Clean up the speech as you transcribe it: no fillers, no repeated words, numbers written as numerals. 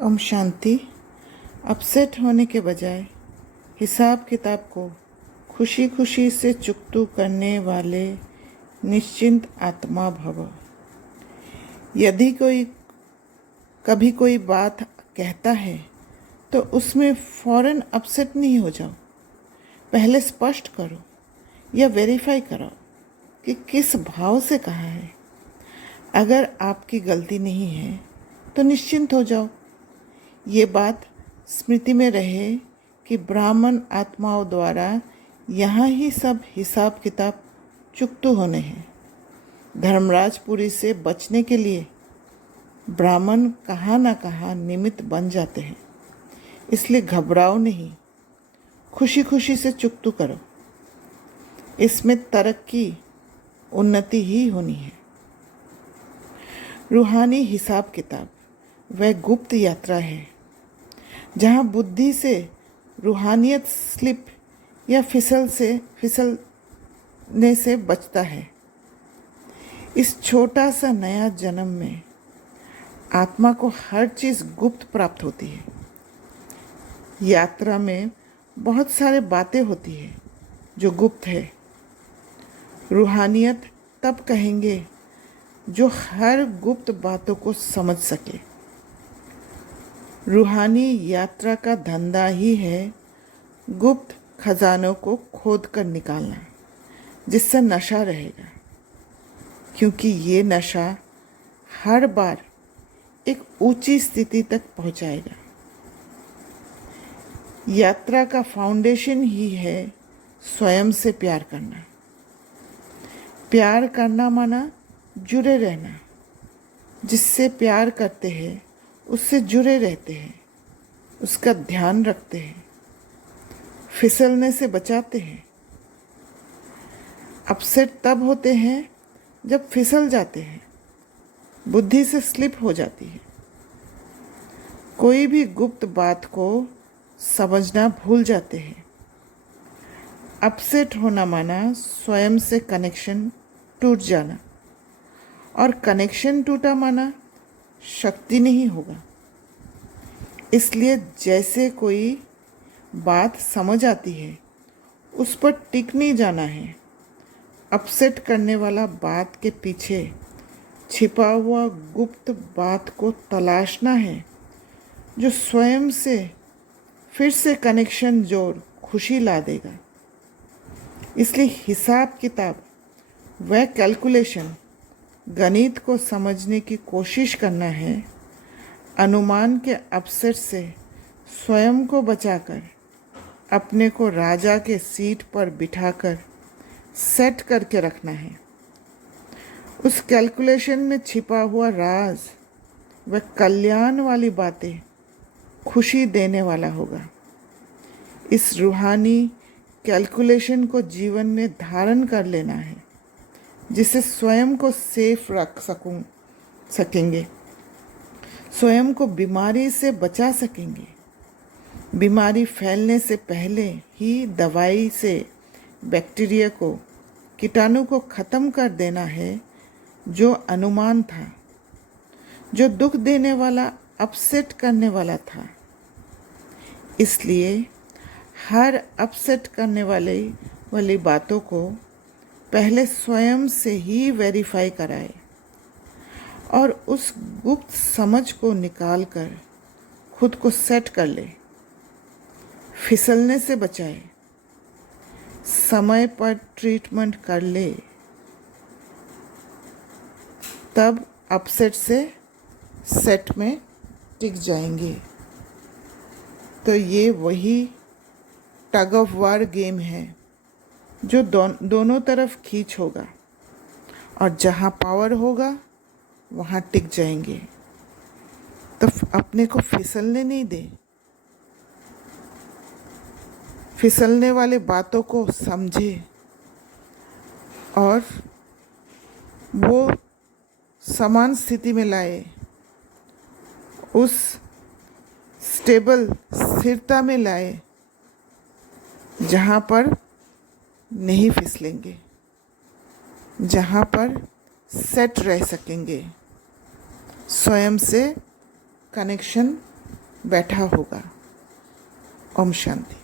Om Shanti. Upset होने के बजाय हिसाब किताब को खुशी खुशी से चुकतू करने वाले निश्चिंत आत्मा भव। यदि कभी कोई बात कहता है तो उसमें फौरन अपसेट नहीं हो जाओ। पहले स्पष्ट करो या वेरीफाई करो कि किस भाव से कहा है। अगर आपकी गलती नहीं है तो निश्चिंत हो जाओ। ये बात स्मृति में रहे कि ब्राह्मण आत्माओं द्वारा यहाँ ही सब हिसाब किताब चुकतू होने हैं। धर्मराजपुरी से बचने के लिए ब्राह्मण कहाँ ना कहाँ निमित्त बन जाते हैं, इसलिए घबराओ नहीं, खुशी खुशी से चुकतू करो। इसमें तरक्की उन्नति ही होनी है। रूहानी हिसाब किताब वह गुप्त यात्रा है जहाँ बुद्धि से रूहानियत स्लिप या फिसलने से बचता है। इस छोटा सा नया जन्म में आत्मा को हर चीज़ गुप्त प्राप्त होती है। यात्रा में बहुत सारे बातें होती है जो गुप्त है। रूहानियत तब कहेंगे जो हर गुप्त बातों को समझ सके। रूहानी यात्रा का धंधा ही है गुप्त खजानों को खोद कर निकालना, जिससे नशा रहेगा, क्योंकि ये नशा हर बार एक ऊंची स्थिति तक पहुंचाएगा। यात्रा का फाउंडेशन ही है स्वयं से प्यार करना। प्यार करना माना जुड़े रहना। जिससे प्यार करते हैं उससे जुड़े रहते हैं, उसका ध्यान रखते हैं, फिसलने से बचाते हैं। अपसेट तब होते हैं जब फिसल जाते हैं, बुद्धि से स्लिप हो जाती है। कोई भी गुप्त बात को समझना भूल जाते हैं। अपसेट होना माना स्वयं से कनेक्शन टूट जाना, और कनेक्शन टूटा माना शक्ति नहीं होगा। इसलिए जैसे कोई बात समझ आती है उस पर टिक नहीं जाना है। अपसेट करने वाला बात के पीछे छिपा हुआ गुप्त बात को तलाशना है, जो स्वयं से फिर से कनेक्शन जोड़ खुशी ला देगा। इसलिए हिसाब किताब वह कैलकुलेशन, गणित को समझने की कोशिश करना है। अनुमान के अपसेट से स्वयं को बचाकर अपने को राजा के सीट पर बिठाकर सेट करके रखना है। उस कैलकुलेशन में छिपा हुआ राज वह कल्याण वाली बातें खुशी देने वाला होगा। इस रूहानी कैलकुलेशन को जीवन में धारण कर लेना है, जिससे स्वयं को सेफ रख सकेंगे, स्वयं को बीमारी से बचा सकेंगे। बीमारी फैलने से पहले ही दवाई से बैक्टीरिया को, कीटाणु को ख़त्म कर देना है। जो अनुमान था, जो दुख देने वाला, अपसेट करने वाला था। इसलिए हर अपसेट करने वाली बातों को पहले स्वयं से ही वेरीफाई कराए और उस गुप्त समझ को निकाल कर खुद को सेट कर ले। फिसलने से बचाए, समय पर ट्रीटमेंट कर ले, तब अपसेट से सेट में टिक जाएंगे। तो ये वही टग ऑफ वार गेम है जो दोनों तरफ खींच होगा, और जहाँ पावर होगा वहाँ टिक जाएंगे। तो अपने को फिसलने नहीं दे। फिसलने वाले बातों को समझे और वो समान स्थिति में लाए, उस स्टेबल स्थिरता में लाए जहाँ पर नहीं फिसलेंगे, जहाँ पर सेट रह सकेंगे, स्वयं से कनेक्शन बैठा होगा। ओम शांति।